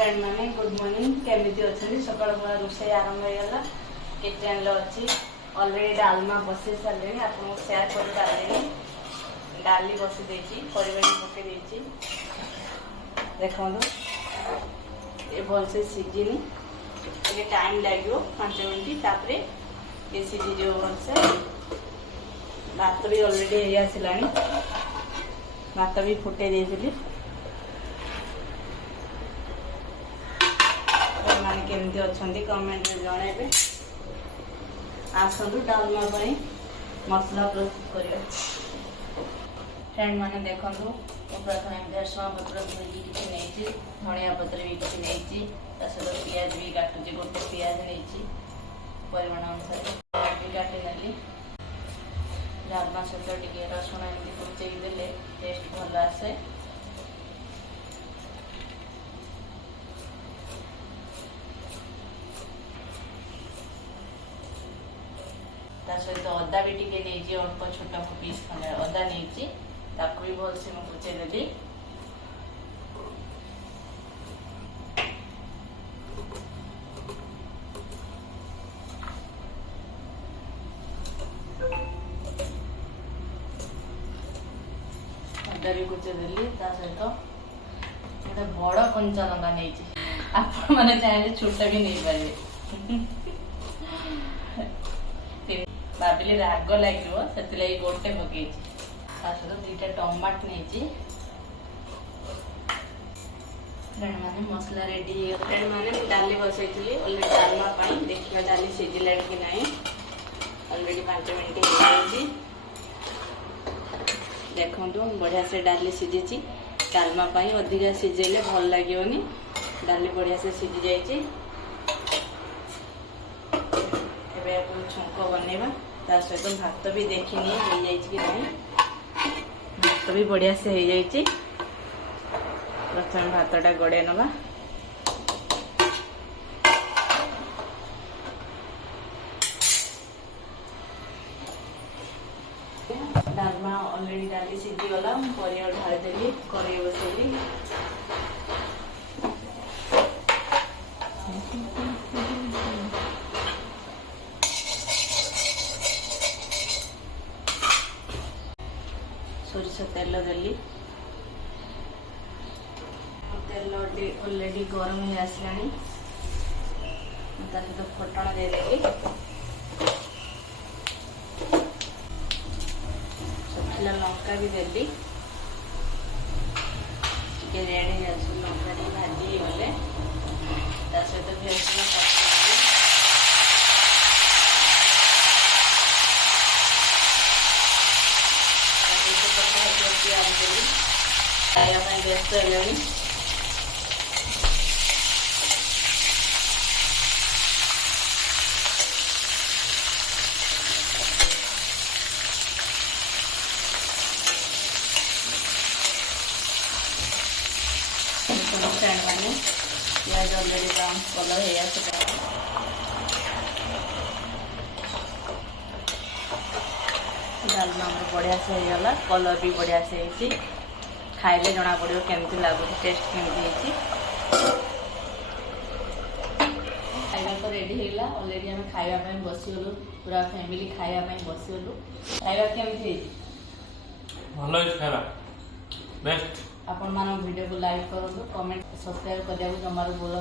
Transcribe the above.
Friend मैंने good morning केमिति अच्छी सकाल बेला रोषे आरंभ होगा किचन अच्छी अलरेडी डालमा बसई सारे आपको सेयार कर पारे डाली बसी देती परिवार पकई देखो ये भलसे सीझिनी ये टाइम लगे 5 मिनट तापर ये सीझी भलसे भात भी अलरेडी हो आसला भात भी फुटे देती मैंने केमती अच्छा कमेंट जनइबे आसतु डालमा मसला प्रस्तुत कर फ्रेंड मैंने देखूँ प्रथम भृषण पत्र धोई किसी नहीं धनिया पत्र भी किसी नहीं सहित पियाज भी काटुची गोटे पियाज नहीं परिमाण अनुसार भी काटी नेली डालमा सहित टे रसुण एमती कुचई देले टेस्ट भल आसे सहित अदा भी टे नहीं अल्प छोट पीस खंडे अदा नहीं भी भलसे मुझे कुचेदेली अदा भी कुचेदेली सहित गोटे बड़ कंचा लंका नहीं आपण मैंने चाहिए छोटा भी नहीं पारे भाविली राग लगे से गोटे पकई दुईटा टमाट नहीं फ्रेंड मैंने मसला रेडी फ्रेंड मैंने डाली बसई अलरेडी डालमा देखिए डाली सीझला कि नहीं अलरेडी 5 मिनट हो देखो बढ़िया से डाली सीझी डालमा अधिका सीझेले भल लगे डाली बढ़िया से सीझी जाइए छुंक बनवा सहित भात भी देखनी हो जाए कि नहीं भात भी बढ़िया से हो जाए प्रथम भातटा गड़े नवा डालमा अलरेडी डाली सीझीगला परिया ढालीदेली कड़े बसैली सोरिष तेल देली तेल अलरेडी गरम हो आसला सहित फुटण देदेली सुखिला लंका भी देली रेड हो लंका टी भाजी गले सहित भेज खाया व्यस्त है फ्रेंड मैंने प्याज अलरेडी ब्राउन कलर है डालमा बढ़िया से होगा कलर भी बढ़िया से खाइले जना पड़ो केमती लगुच टेस्ट केमती खाଇବା तो रेडी होगा अलरेडी आम खावाई बसीगलु पूरा फैमिली खावाई बसीगलु खाଇବା केमती भल खाଇବା बेस्ट आपण मान वीडियो को लाइक करूँ कमेंट सब्सक्राइब करने जमार बोलूँ।